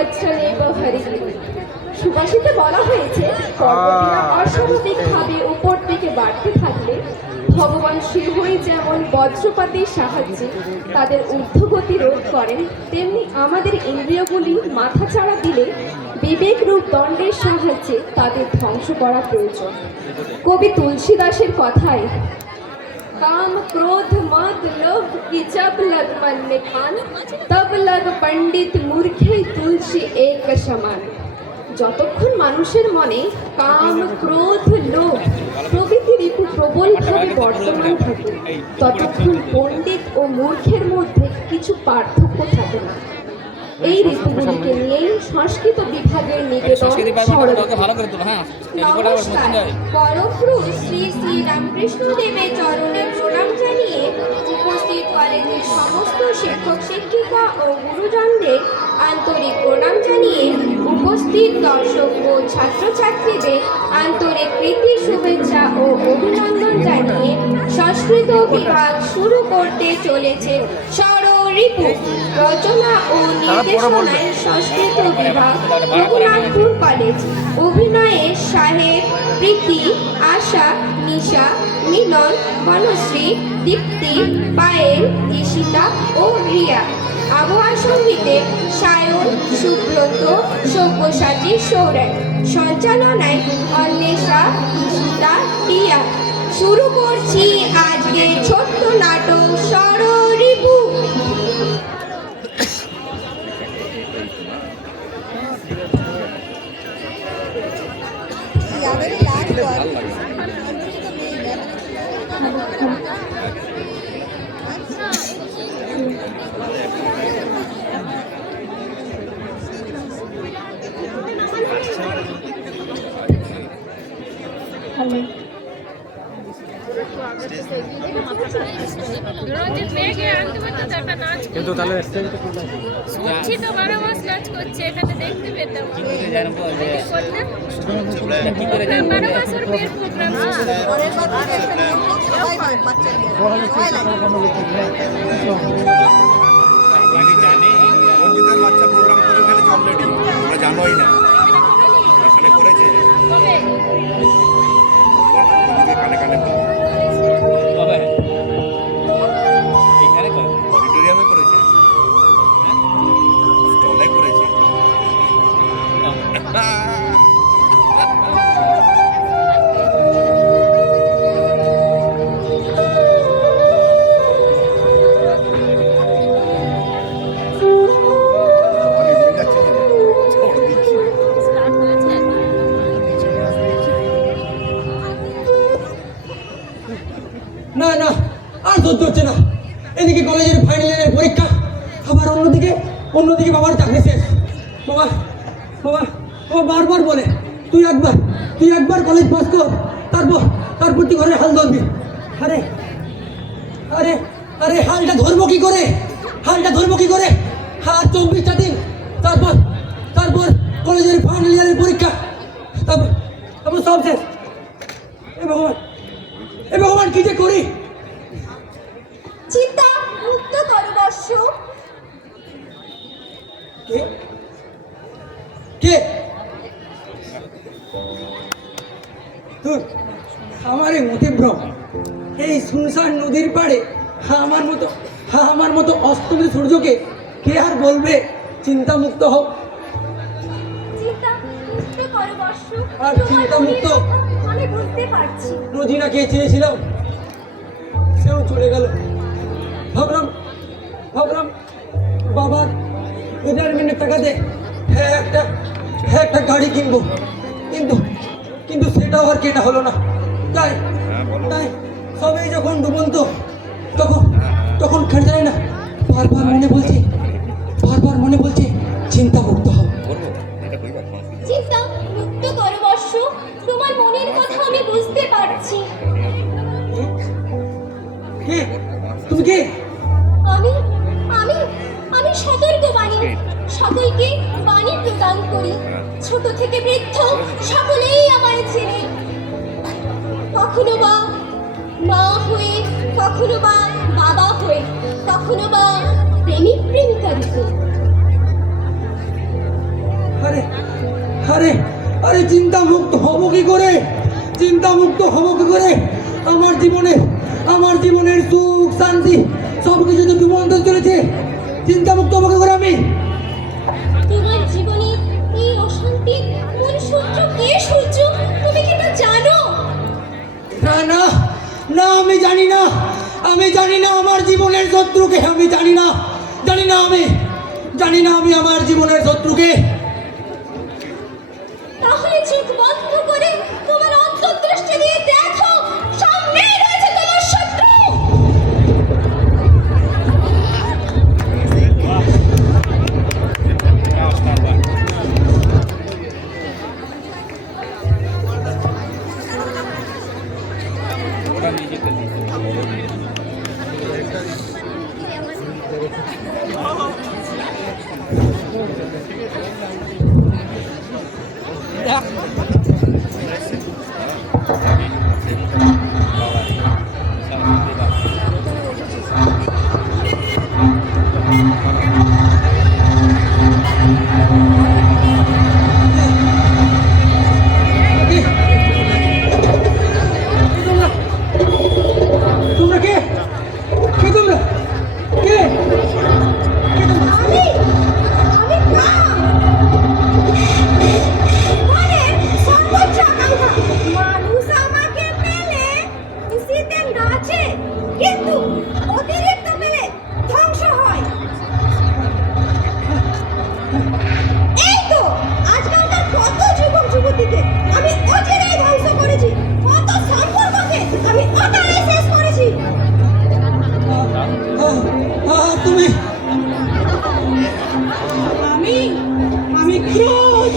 বৎসলে বহরিলি। সুভাষিতে বলা হয়েছে পর্বতীরা অস্বাভাবিকভাবে উপর দিকে বাড়তে থাকলে ভগবান শিবই যেমন বজ্রপাতের সাহায্যে তাদের ঊর্ধ্বগতি রোধ করেন, তেমনি আমাদের ইন্দ্রিয়গুলি মাথাচাড়া দিলে বিবেক রূপ দণ্ডের সাহায্যে তাদের ধ্বংস করা প্রয়োজন। কবি তুলসীদাসের কথায় काम क्रोध मद लोभ की जब लग मन में खान तब लग पंडित मूर्खे तुलसी एक समान। যতক্ষণ মানুষের মনে কাম ক্রোধ লোভ প্রভৃতি ঋতু প্রবলভাবে বর্তমান থাকে, ততক্ষণ পণ্ডিত ও মূর্খের মধ্যে কিছু পার্থক্য থাকে না। এই ঋতুগুলিকে নিয়েই সংস্কৃত বিভাগের নিবেদন। নমস্কার, পরমপ্রভু শ্রী শ্রী রামকৃষ্ণ দেবের চরণে প্রণাম জানিয়ে উপস্থিত কলেজের সমস্ত শিক্ষক শিক্ষিকা ও গুরুজনদের আন্তরিক প্রণাম জানিয়ে উপস্থিত দর্শক ও ছাত্রছাত্রীদের আন্তরিক প্রীতি শুভেচ্ছা ও অভিনন্দন জানিয়ে সংস্কৃত বিভাগ শুরু করতে চলেছে ষড়ঋপু। রচনা ও নির্দেশনায় সংস্কৃত বিভাগ, রঘুনাথপুর কলেজ। অভিনয়ে সাহেব, প্রীতি, আশা, নিশা, মিলন, বনশ্রী, দীপ্তি, পায়েল, ঈশিতা ও রিয়া। আবহাওয়া সঙ্গীতে সায়ন, সুব্রত, সব্যসাচী, সৌরভ। সঞ্চালনায় অন্বেষা, ঈশিতা, টিয়া। শুরু করছি আজকে ছোট্ট নাটক ষড়ঋপু। কিন্তু তাহলে শুনছি তো 12 মাস কাজ করছে, এখানে দেখতে পেতাম। 12 মাসের বিয়ের প্রোগ্রাম বাচ্চা প্রোগ্রাম করে ফেলেছে অলরেডি, আমরা জানোই না এখানে করেছে। কানে কানে অডিটোরিয়ামে করেছে, স্টলে করেছে। না না, আর ধৈর্য হচ্ছে না। এদিকে কলেজের ফাইনাল ইয়ারের পরীক্ষা, আবার অন্যদিকে বাবার চাকরি শেষ। বাবা বাবা ও বারবার বলে তুই একবার কলেজ পাস কর, তারপর তুই ঘরের হাল ধরবি। আরে আরে আরে হালটা ধরবো কি করে? আর 24টা দিন, তারপর কলেজের ফাইনাল ইয়ারের পরীক্ষা, তারপর সব শেষ। এ ভগবান কি যে করি? চিন্তা মুক্ত করো বর্ষ। কে তোর? আমার এই মতিভ্রম, এই শুনশান নদীর পাড়ে আমার মতো অস্তমিত সূর্যকে কে আর বলবে চিন্তা মুক্ত হোক? চিন্তা মুক্ত করো বর্ষ। আর চিন্তা মুক্ত আমি বুঝতে পারছি। রোজিনাকে চেয়েছিলাম, সেও চলে গেল। ভাবলাম বাবার রিটায়ারমেন্টের টাকাতে একটা গাড়ি কিনবো, কিন্তু সেটাও আর কেনা হলো না। তাই সবাই যখন ডুবন্ত, তখন খেতে যায় না, বারবার মনে বলছে চিন্তা মুক্ত হও। চিন্তা মুক্ত করো বর্ষ। তোমার মনের কথা আমি বুঝতে পারছি। তুমি কে? আমি সতর্ক বাণী, সকলকে বাণী প্রদান করি। ছোট থেকে বৃদ্ধ সকলেই আমার ছেলে। কখনো বা মা হয়ে, কখনো বা বাবা হয়ে, কখনো বা প্রেমিক প্রেমিকা রূপে। আরে আরে আরে চিন্তা মুক্ত হব কি করে? চিন্তা মুক্ত হব কি করে? আমার জীবনের সুখ শান্তি সব কিছু তো ডুবন্ত চলেছে। চিন্তা মুক্ত হব কি করে আমি? তোমার জীবনে এই অশান্তি মূল সূত্র কে সূর্য? তুমি কি তা জানো? না না না, আমি জানি না। আমি জানি না আমার জীবনের শত্রুকে। আমি জানি না আমি আমার জীবনের শত্রুকে। তাহলে চোখ বন্ধ করে তোমার অন্তর্দৃষ্টি দিয়ে দেখো, সামনেই রয়েছে তোমার শত্রু। তোমরা কে? কে তোমরা? কে? আমি কাম। মনের সর্বোচ্চ আকাঙ্ক্ষা। মানুষ আমাকে পেলে খুশিতে নাচে, কিন্তু অতিরিক্ত পেলে ধ্বংস হয়। এই তো আজকালকার কত যুবক যুবতীকে আমি অচিরেই ধ্বংস করেছি, কত সম্পর্ককে আমি অকালে শেষ করেছি। তুমি? আমি ক্রোধ।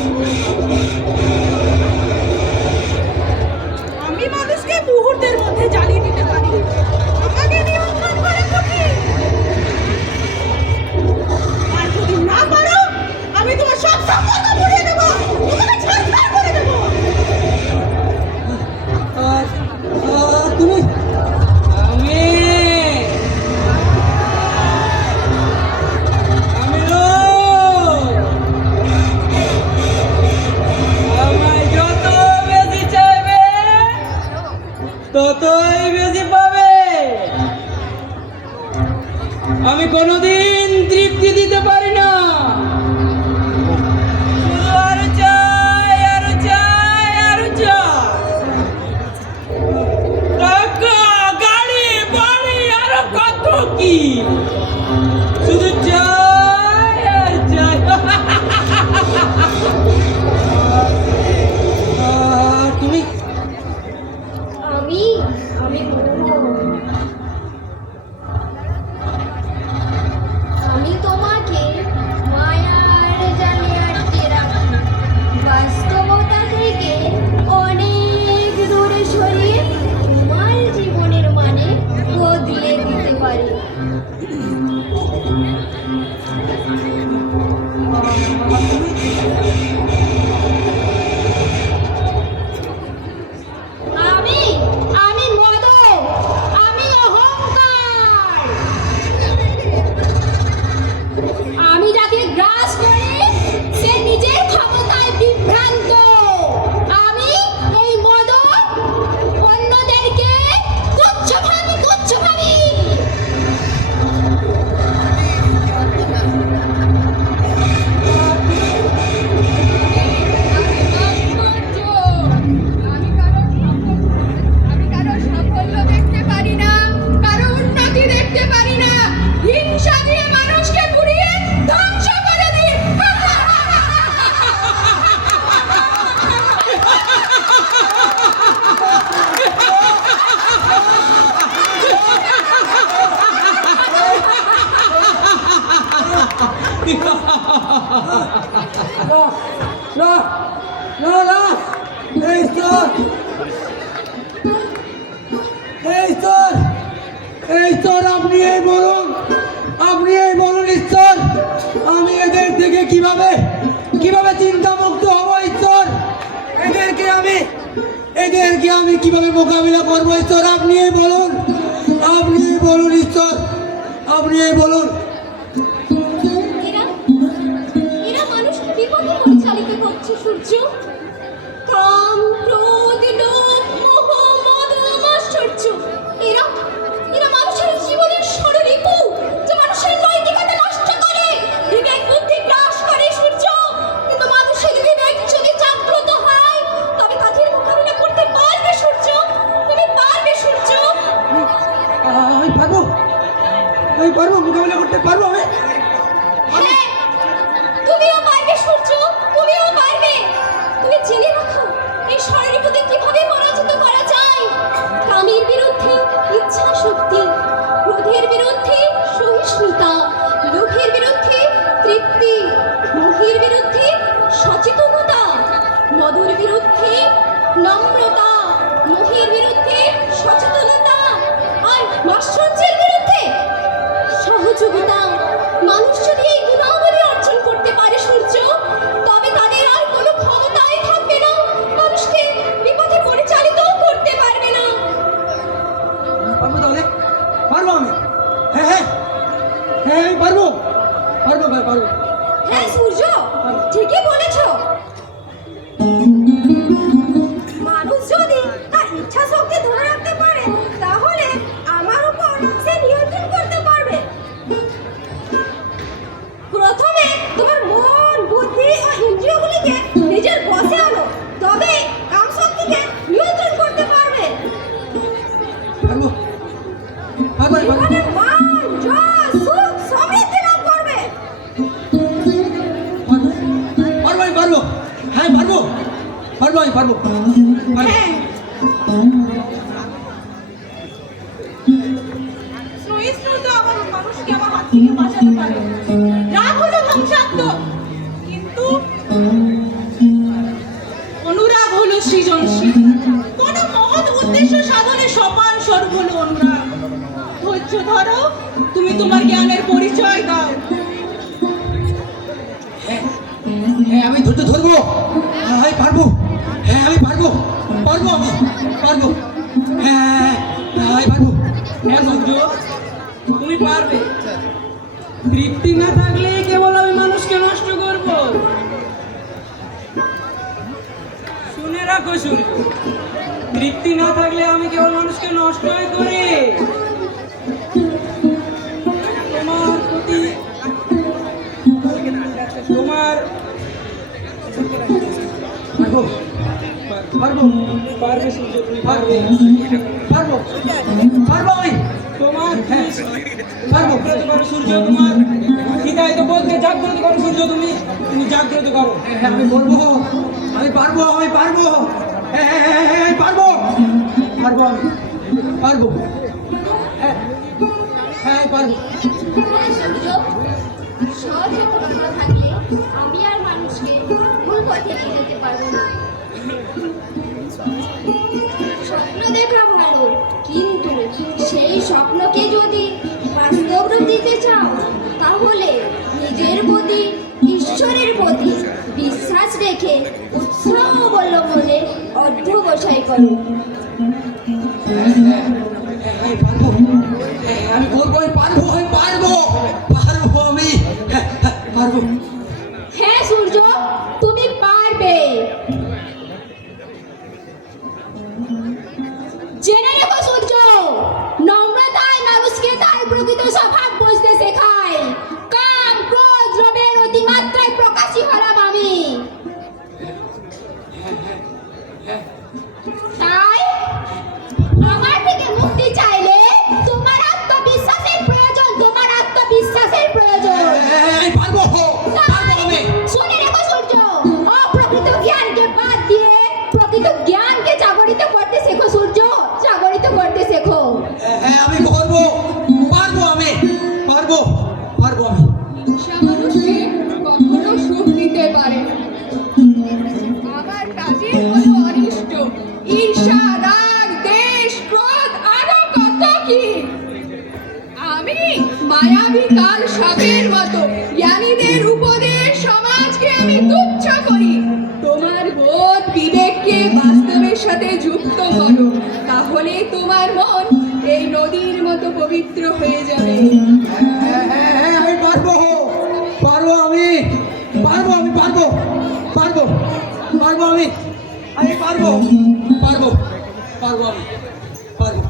আমি মানুষকে মুহূর্তের মধ্যে জ্বালিয়ে দিতে পারি। আমাকে নিয়ন্ত্রণ করে তুমি। আর যদি না পারো, আমি তোমার সব সম্পর্ক পুড়িয়ে দেবো, তোমাকে ছাড়ছাড় করে দেবো। তুমি? ততই বেশি পাবে। আমি কোনোদিন তৃপ্তি দিতে পারি না। শুধু আরো চাই, আরো চাই, আরো চাই। টাকা, গাড়ি, বাড়ি, আরো কত কি, শুধু চাই আর চাই। তুমি? আমি তোমাকে মায়ার জালে আটকে রাখি, বাস্তবতা থেকে অনেক দূরে সরিয়ে তোমার জীবনের মানে বদলে দিতে পারি। আমি মদ, আমি অহংকার। আমি যাকে গ্রাস করে সে নিজের ক্ষমতায় বিভ্রান্ত। আমি এই মদ অন্যদেরকে তুচ্ছ ভাবি। আমি কারো সাফল্য দেখতে পারি না, কারো উন্নতি দেখতে পারি না। হিংসা দিয়ে মানুষকে পুড়িয়ে ধ্বংস করে দিই। না না না, এই ঈশ্বর, আপনি এই বলুন ঈশ্বর, আমি এদের থেকে কিভাবে চিন্তা মুক্ত হব ঈশ্বর? এদেরকে আমি কিভাবে মোকাবিলা করবো ঈশ্বর? আপনি এই বলুন ঈশ্বর, আপনি এই বলুন। এরা মানুষকে বিপদে পরিচালিত আমি পারবো, মোকাবিলা করতে পারবো আমি। হ্যাঁ, তুমিও পারবে সূর্য, তুমিও পারবে। তুমি জেনে রাখো এই ষড়রিপুকে কিভাবে পরাজিত করা যায়। কামের বিরুদ্ধে ইচ্ছা শক্তি, ক্রোধের বিরুদ্ধে সহিষ্ণুতা, লোভের বিরুদ্ধে তৃপ্তি, মোহের বিরুদ্ধে সচেতনতা, মধুর বিরুদ্ধে নম্রতা, মোহের বিরুদ্ধে সচেতনতা, আর মাশ্চর্যের বিরুদ্ধে সহযোগিতা। মানুষ যদি এই গুণাবলী অর্জন করতে পারে সূর্য, তবে তাদের আর কোনো ক্ষমতাই থাকবে না, মানুষকে বিপথে পরিচালিতও করতে পারবে না। পারবো তাহলে, পারবো আমি। হ্যাঁ হ্যাঁ হ্যাঁ, আমি পারবো, পারবো ভাই, পারবো। হ্যাঁ সূর্য, ঠিকই বলেছ। মানুষ যদি তার ইচ্ছা শক্তি ধরে রাখতে পারে, তাহলে আমার উপর সে নিয়ন্ত্রণ করতে পারবে। প্রথমে তোমার মন, বুদ্ধি ও ইন্দ্রিয়গুলিকে নিজের বশে আনো, তবে কাম শক্তিকে নিয়ন্ত্রণ করতে পারবে। পারবো, পারবো, পারবো। জীবনে মান, যশ, সুখ, সমৃদ্ধি লাভ করবে। পারবো, আমি পারবো। হ্যাঁ পারবো, পারবো, আমি পারবো, পারবো। হ্যাঁ, সহিষ্ণু তো আমার মানুষকে আমার হাত থেকে বাঁচাতে পারে। রাগ হলো ধ্বংসাত্মক, কিন্তু অনুরাগ হলো সৃজনশীল। কোন মহৎ উদ্দেশ্য সাধনে সোপান স্বরূপ হলো অনুরাগ। ধৈর্য ধরো, তুমি তোমার জ্ঞানের পরিচয় দাও। হ্যাঁ আমি ধৈর্য ধরবো। হ্যাঁ আমি পারবো, হ্যাঁ আমি পারবো, পারবো আমি, পারবো। হ্যাঁ হ্যাঁ আমি পারবো। হ্যাঁ সূর্য, তুমি পারবে। তৃপ্তি না থাকলে কেবল আমি মানুষকে নষ্ট করব। শুনে রাখো সূর্য, তৃপ্তি না থাকলে আমি কেবল মানুষকে নষ্টই করি। তোমার প্রতি তোমার পারবো, পারবো, পারবে সূর্য, তুমি পারবে। পারবো, পারবো আমি। তোমার পারবো। জাগ্রত করো সূর্য, তোমার হৃদয় তো বলতে জাগ্রত করো সূর্য, তুমি তুমি জাগ্রত করো। হ্যাঁ আমি বলবো, আমি পারবো, আমি পারবো। হ্যাঁ হ্যাঁ হ্যাঁ হ্যাঁ, আমি পারবো, পারবো আমি, পারবো। হ্যাঁ হ্যাঁ আমি পারবো। সচেতনতা থাকলে আমি আর মানুষকে ভুল পথে নিয়ে যেতে পারবো না। স্বপ্ন দেখা ভালো, কিন্তু সেই স্বপ্নকে যদি বাস্তব রূপ দিতে চাও, তাহলে নিজের প্রতি, ঈশ্বরের প্রতি বিশ্বাস রেখে উৎসাহ অবলম্বনে অধ্যবসায় করো। আমি পারবো, আমি বলবো, আমি পারবো, আমি পারবো, পারবো আমি। হ্যাঁ হ্যাঁ পারবো। হ্যাঁ সূর্য, তুমি পারবে। জেনে রেখো সূর্য, নম্রতায় মানুষকে তার প্রকৃত স্বভাব বুঝতে শেখায়। কাম, ক্রোধ, লোভের অতিমাত্রায় প্রকাশী হলাম আমি। তাই আমার থেকে মুক্তি চাইলে তোমার আত্মবিশ্বাসের প্রয়োজন, তোমার আত্মবিশ্বাসের প্রয়োজন। হ্যাঁ আমি পারবো, পারবো আমি। শুনে রেখো সূর্য, অপ্রকৃত জ্ঞানকে বাদ দিয়ে প্রকৃত জ্ঞানকে জাগরিত করতে শেখো সূর্য, জাগরিত করতে শেখো। হ্যাঁ আমি পারবো, পারবো আমি, পারবো, পারবো আমি। ঈর্ষা মানুষকে কখনো সুখ দিতে পারে না। আমার কাজে হলো অনিষ্ট। ঈর্ষা, রাগ, দেশ, ক্রোধ, আরো কত কি। আমি মায়াবী কাল সাপের মতো জ্ঞানীদের উপদেশ সমাজকে আমি তুচ্ছ করি। তোমার বোধ বিবেককে বাস্তবের সাথে যুক্ত করো, তাহলে তোমার মন এই নদীর মতো পবিত্র হয়ে যাবে। হ্যাঁ হ্যাঁ হ্যাঁ আমি পারবো, পারবো আমি, পারবো আমি, পারবো, পারবো, পারবো আমি, আমি পারবো, পারবো, পারবো আমি, পারবো।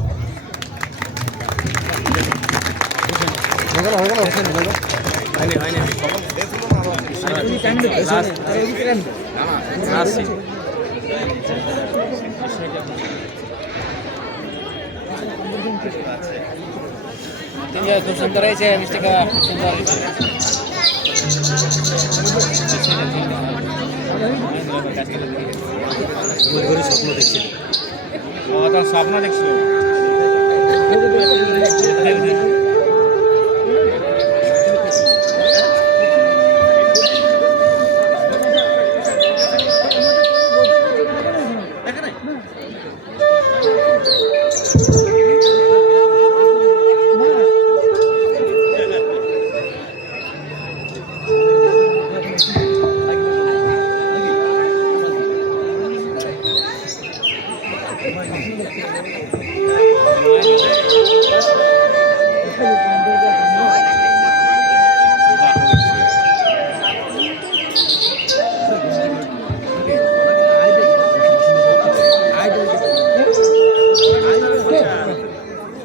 খুব সুন্দর হয়েছে মিষ্টিটা, খুব সুন্দর হয়েছে। স্বপ্ন দেখছি, ও তো স্বপ্ন দেখছিল।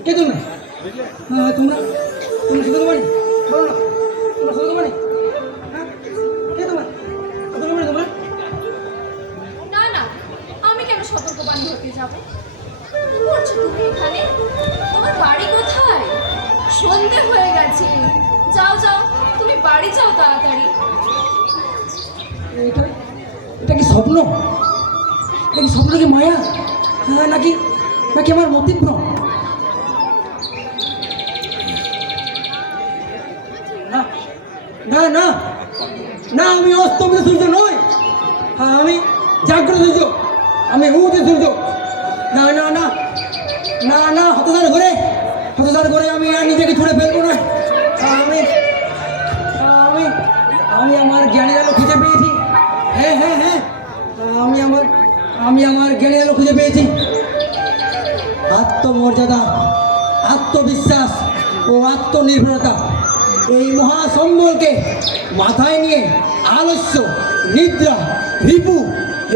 কে তোমরা? তোমরা তোমরা সতর্ক বাণী বলো না, তোমরা সতর্ক বাণী? হ্যাঁ, কে তোমরা? সতর্ক বাণী তোমরা? না না, আমি কেন সতর্কবাণী হতে যাব? কি করছো তুমি এখানে? তোমার বাড়ি কোথায়? সন্ধে হয়ে গেছে, যাও যাও, তুমি বাড়ি যাও তাড়াতাড়ি। এটা এটা কি স্বপ্ন? এটা কি স্বপ্ন, কি মায়া? হ্যাঁ, নাকি নাকি আমার মতিভ্রম? না না না না, আমি অস্তমিত সূর্য নই, হ্যাঁ, আমি জাগ্রত সূর্য, আমি উদিত সূর্য। না না না না না, হতদার ঘরে আমি আর নিজেকে ছুড়ে ফেলবো না। আমি আমি আমি আমার জ্ঞানের আলো খুঁজে পেয়েছি। হ্যাঁ হ্যাঁ হ্যাঁ, আমি আমার জ্ঞানের আলো খুঁজে পেয়েছি। আত্মমর্যাদা, আত্মবিশ্বাস ও আত্মনির্ভরতা, এই মহাসম্বলকে মাথায় নিয়ে আলস্য, নিদ্রা, রিপু,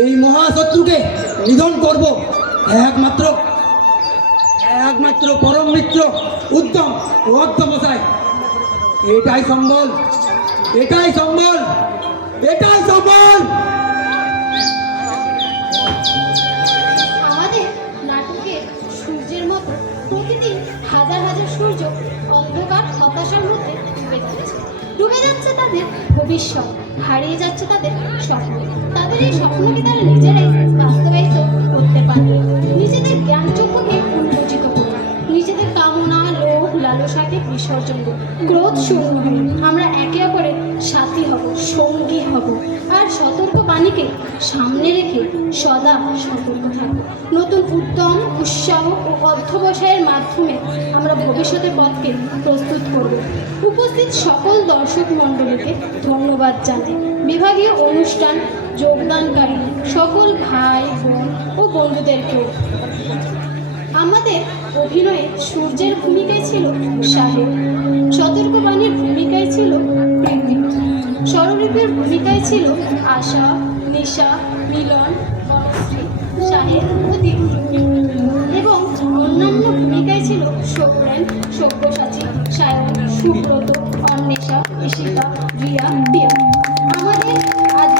এই মহাশত্রুকে নিধন করব একমাত্র পরম মিত্র উদ্যম ও অধ্যবসায়। এটাই সম্বল, এটাই সম্বল, এটাই সম্বল। আমাদের নাটকে সূর্যের মতো প্রতিদিন হাজার হাজার সূর্য অন্ধকার হতাশার মধ্যে ডুবে যাচ্ছে তাদের ভবিষ্যৎ, হারিয়ে যাচ্ছে তাদের স্বপ্ন। তাদের এই স্বপ্নকে তারা নিজেরাই বাস্তবায়িত করতে পারবে, নিজেদের জ্ঞানচক্ষুকে উন্মোচিত করবে, নিজেদের কামনা, লোভ, লালসাকে বিসর্জন দেব, ক্রোধ শূন্য হয়ে আমরা একে অপরের সাথী হব, সঙ্গী হব, আর সতর্ক বাণীকে সামনে রেখে সদা সতর্ক থাকব। নতুন উদ্যম, উৎসাহ ও অধ্যবসায়ের মাধ্যমে আমরা ভবিষ্যতের পথকে প্রস্তুত করব। উপস্থিত সকল দর্শক মণ্ডলীকে ধন্যবাদ জানাই। বিভাগীয় অনুষ্ঠান যোগদানকারী সকল ভাই, বোন ও বন্ধুদেরকেও। আমাদের অভিনয়ে সূর্যের ভূমিকায় ছিল সাহেব, সতর্কবাণীর ভূমিকায় ছিল প্রীতি, স্বরূপের ভূমিকায় ছিল আশা, নিশা, মিলন, বনশ্রী, সাহেব ও দীপ্তি, এবং অন্যান্য ভূমিকায় ছিল সৌরেন, সব্যসাচী, সায়ন, সুব্রত, অন্বেষা, ঈশিকা, রিয়া, প্রিয়া। আমাদের আজ